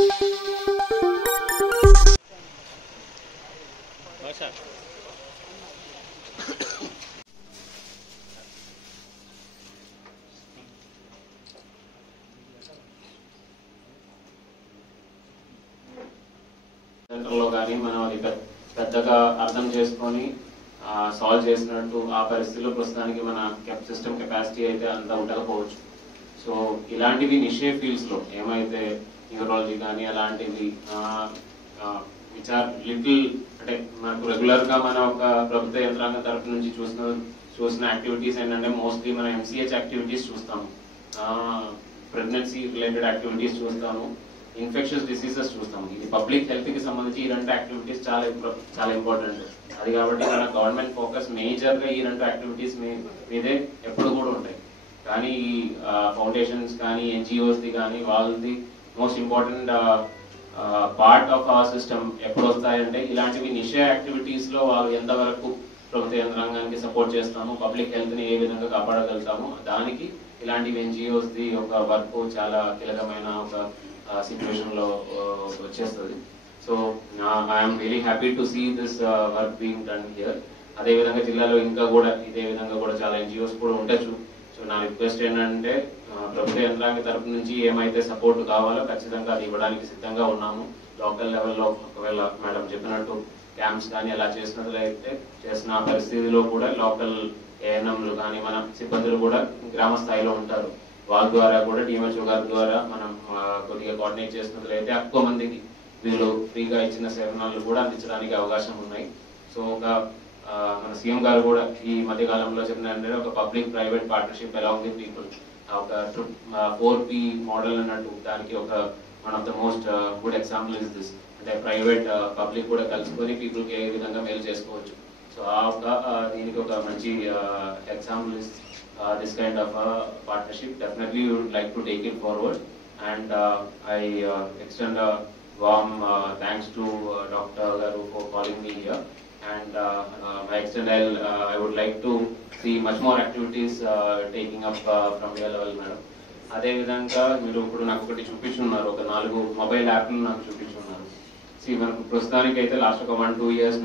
సెంటర్లో కానీ మనం అది పెద్దగా అర్థం చేసుకొని సాల్వ్ చేసినట్టు ఆ పరిస్థితుల్లో ప్రస్తుతానికి మన సిస్టమ్ కెపాసిటీ అయితే అంతా ఉండకపోవచ్చు. సో ఇలాంటివి నిషే ఫీల్డ్స్లో ఏమైతే న్యూరాలజీ కానీ అలాంటివి విచ్ ఆర్ లిటిల్ అంటే మనకు రెగ్యులర్గా మన ఒక ప్రభుత్వ యంత్రాంగం తరఫు నుంచి చూసిన యాక్టివిటీస్ ఏంటంటే మోస్ట్లీ మనం ఎంసీహెచ్ యాక్టివిటీస్ చూస్తాము, ప్రెగ్నెన్సీ రిలేటెడ్ యాక్టివిటీస్ చూస్తాము, ఇన్ఫెక్షన్స్ డిసీజెస్ చూస్తాము. ఇది పబ్లిక్ హెల్త్ కి సంబంధించి ఈ రెండు యాక్టివిటీస్ చాలా ఇంపార్టెంట్. అది కాబట్టి మన గవర్నమెంట్ ఫోకస్ మేజర్ గా ఈ రెండు యాక్టివిటీస్ మీదే ఎప్పుడు కూడా ఉంటాయి. కానీ ఈ ఫౌండేషన్స్ కానీ ఎన్జిఓస్ ది కానీ వాళ్ళది most important part of our system ఎప్పుడు వస్తాయంటే ఇలాంటివి నిషే యాక్టివిటీస్ లో వాళ్ళు ఎంతవరకు ప్రభుత్వ యంత్రాంగానికి సపోర్ట్ చేస్తాము, పబ్లిక్ హెల్త్ ని ఏ విధంగా కాపాడగలుగుతాము, దానికి ఇలాంటి ఎన్జిఓస్ ది ఒక వర్క్ చాలా కీలకమైన ఒక సిచ్యువేషన్ లో వచ్చేస్తుంది. So I'm really happy to see this work being done here. అదే విధంగా జిల్లాలో ఇంకా కూడా ఇదే విధంగా కూడా చాలా ఎన్జిఓస్ కూడా ఉండొచ్చు. సో నా రిక్వెస్ట్ ఏంటంటే ప్రభుత్వ యంత్రాంగ తరపు నుంచి ఏమైతే సపోర్ట్ కావాలో ఖచ్చితంగా అది ఇవ్వడానికి సిద్ధంగా ఉన్నాము. లోకల్ లెవెల్లో ఒకవేళ మేడం చెప్పినట్టు క్యాంప్స్ కానీ అలా చేసినట్లయితే చేసిన పరిస్థితిలో కూడా లోకల్ ఏఎన్ఎంలు కానీ మన సిబ్బందులు కూడా గ్రామ స్థాయిలో ఉంటారు. వాళ్ళ ద్వారా కూడా డిఎంహెచ్ఓ గారి ద్వారా మనం కొద్దిగా కోఆర్డినేట్ చేసినట్లయితే ఎక్కువ మందికి వీళ్ళు ఫ్రీగా ఇచ్చిన సేవనాలు కూడా అందించడానికి అవకాశం ఉన్నాయి. సో ఒక మన సీఎం గారు కూడా ఈ మధ్య కాలంలో చెప్పిన ఒక public private partnership along the people, ఒక 4P మోడల్ అన్నట్టు దానికి ఒక one of the most good example is this. అంటే ప్రైవేట్ పబ్లిక్ కూడా కలుసుకొని పీపుల్ కి ఏ విధంగా మేలు చేసుకోవచ్చు. సో దీనికి ఒక మంచి example is this kind of a partnership. Definitely we would like to take it forward, and I extend a warm thanks to Dr. Garu for calling me here, and I would like to see much more activities taking up from your level, madam. అదే విధంగా మీరు ఇప్పుడు నాకు ఒకటి చూపించున్నారు, ఒక 4 mobile యాప్లు నాకు చూపించున్నారు. మనకు ప్రస్తుతానికి అయితే లాస్ట్ ఒక 1-2 years